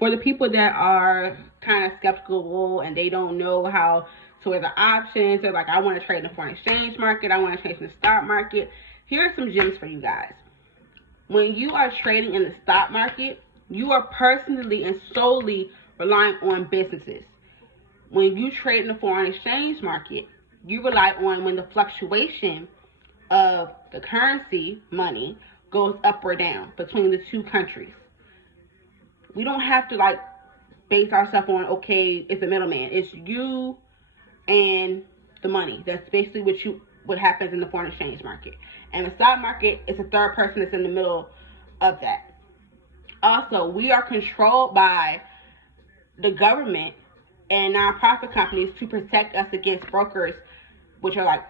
For the people that are kind of skeptical and they don't know how to weigh the options, they're like, I want to trade in the foreign exchange market, I want to trade in the stock market. Here are some gems for you guys. When you are trading in the stock market, you are personally and solely relying on businesses. When you trade in the foreign exchange market, you rely on when the fluctuation of the currency, money, goes up or down between the two countries. We don't have to like base ourselves on, okay, it's a middleman. It's you and the money. That's basically what happens in the foreign exchange market. And the stock market is a third person that's in the middle of that. Also, we are controlled by the government and nonprofit companies to protect us against brokers, which are like,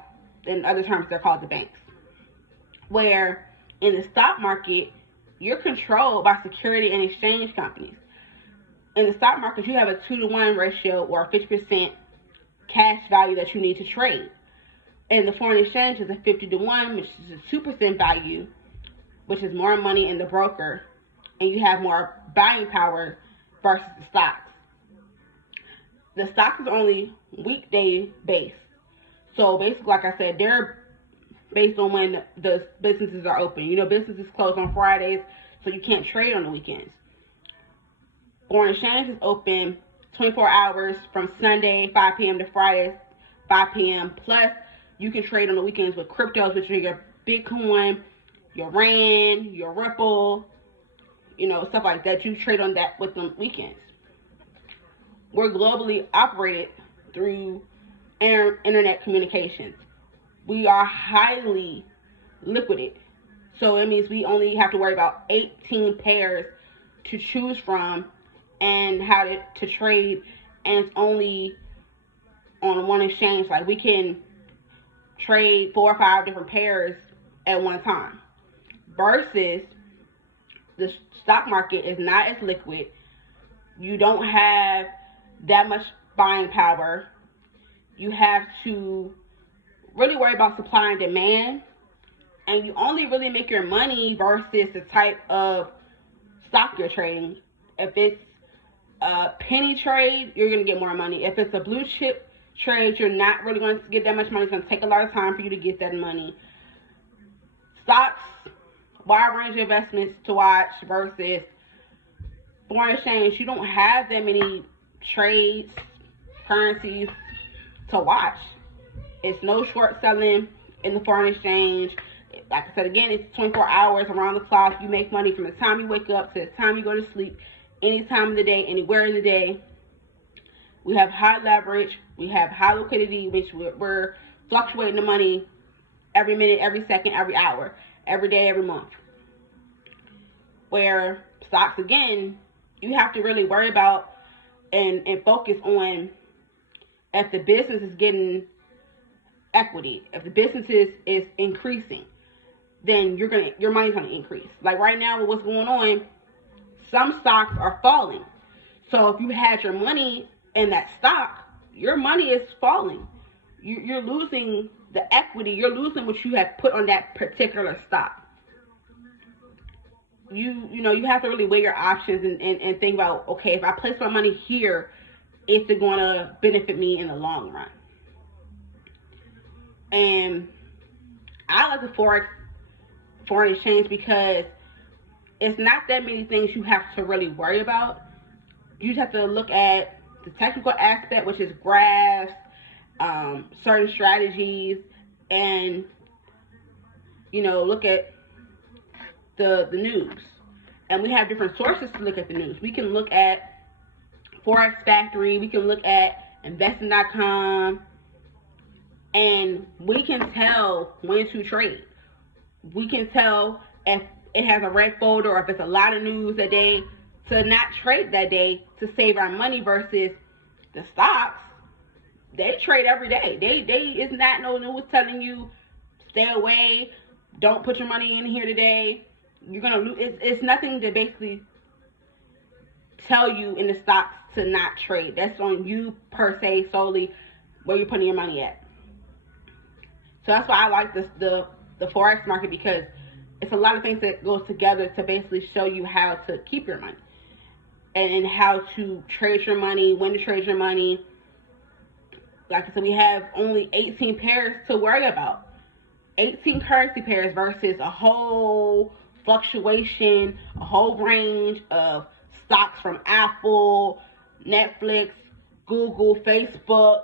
in other terms, they're called the banks. Where in the stock market, you're controlled by security and exchange companies. In the stock market, you have a 2-to-1 ratio or a 50% cash value that you need to trade. And the foreign exchange is a 50-to-1, which is a 2% value, which is more money in the broker, and you have more buying power versus the stocks. The stocks is only weekday based. So basically, like I said, they're based on when the businesses are open. You know, businesses close on Fridays, so you can't trade on the weekends. Foreign exchange is open 24 hours from Sunday, 5 p.m. to Friday, 5 p.m. Plus, you can trade on the weekends with cryptos, which are your Bitcoin, your Rand, your Ripple, you know, stuff like that. You trade on that with the weekends. We're globally operated through internet communications. We are highly liquided. So it means we only have to worry about 18 pairs to choose from and how to trade, and it's only on one exchange. Like, we can trade 4 or 5 different pairs at one time. Versus the stock market is not as liquid. You don't have that much buying power. You have to really worry about supply and demand, and you only really make your money versus the type of stock you're trading. If it's a penny trade, you're going to get more money. If it's a blue chip trade, you're not really going to get that much money. It's going to take a lot of time for you to get that money. Stocks, wide range of investments to watch versus foreign exchange. You don't have that many trades, currencies to watch. It's no short selling in the foreign exchange. Like I said again, it's 24 hours around the clock. You make money from the time you wake up to the time you go to sleep, any time of the day, anywhere in the day. We have high leverage. We have high liquidity, which we're fluctuating the money every minute, every second, every hour, every day, every month. Where stocks, again, you have to really worry about and focus on if the business is getting equity, if the business is increasing, then your money's gonna increase. Like right now with what's going on, some stocks are falling. So if you had your money in that stock, your money is falling. You're losing the equity. You're losing what you have put on that particular stock. You know, you have to really weigh your options and think about, okay, if I place my money here, is it going to benefit me in the long run? And I like the foreign exchange because it's not that many things you have to really worry about. You just have to look at the technical aspect, which is graphs, certain strategies, and, you know, look at the news. And we have different sources to look at the news. We can look at Forex Factory, we can look at investing.com, and we can tell when to trade. We can tell if it has a red folder or if it's a lot of news that day to not trade that day to save our money versus the stocks. They trade every day. They is not no news telling you stay away, don't put your money in here today. You're gonna lose. It's nothing to basically tell you in the stocks to not trade. That's on you per se solely where you're putting your money at. So that's why I like the Forex market, because it's a lot of things that goes together to basically show you how to keep your money. and how to trade your money, when to trade your money. Like I said, we have only 18 pairs to worry about. 18 currency pairs versus a whole fluctuation, a whole range of stocks from Apple, Netflix, Google, Facebook.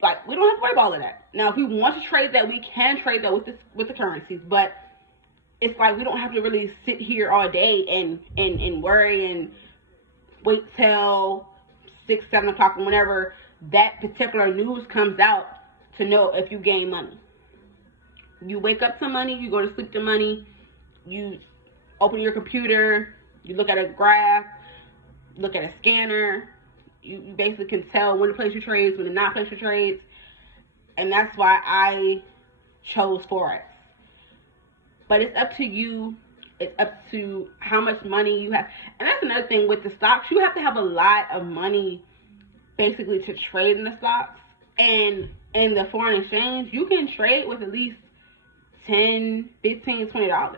Like, we don't have to worry about all of that. Now, if we want to trade that, we can trade that with the currencies, but it's like we don't have to really sit here all day and worry and wait till 6, 7 o'clock, whenever that particular news comes out, to know if you gain money. You wake up to money, you go to sleep to money, you open your computer, you look at a graph, look at a scanner, you basically can tell when to place your trades, when to not place your trades. And that's why I chose Forex. But it's up to you. It's up to how much money you have. And that's another thing with the stocks. You have to have a lot of money basically to trade in the stocks. And in the foreign exchange, you can trade with at least $10, $15, $20.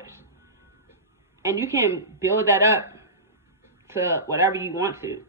And you can build that up to whatever you want to.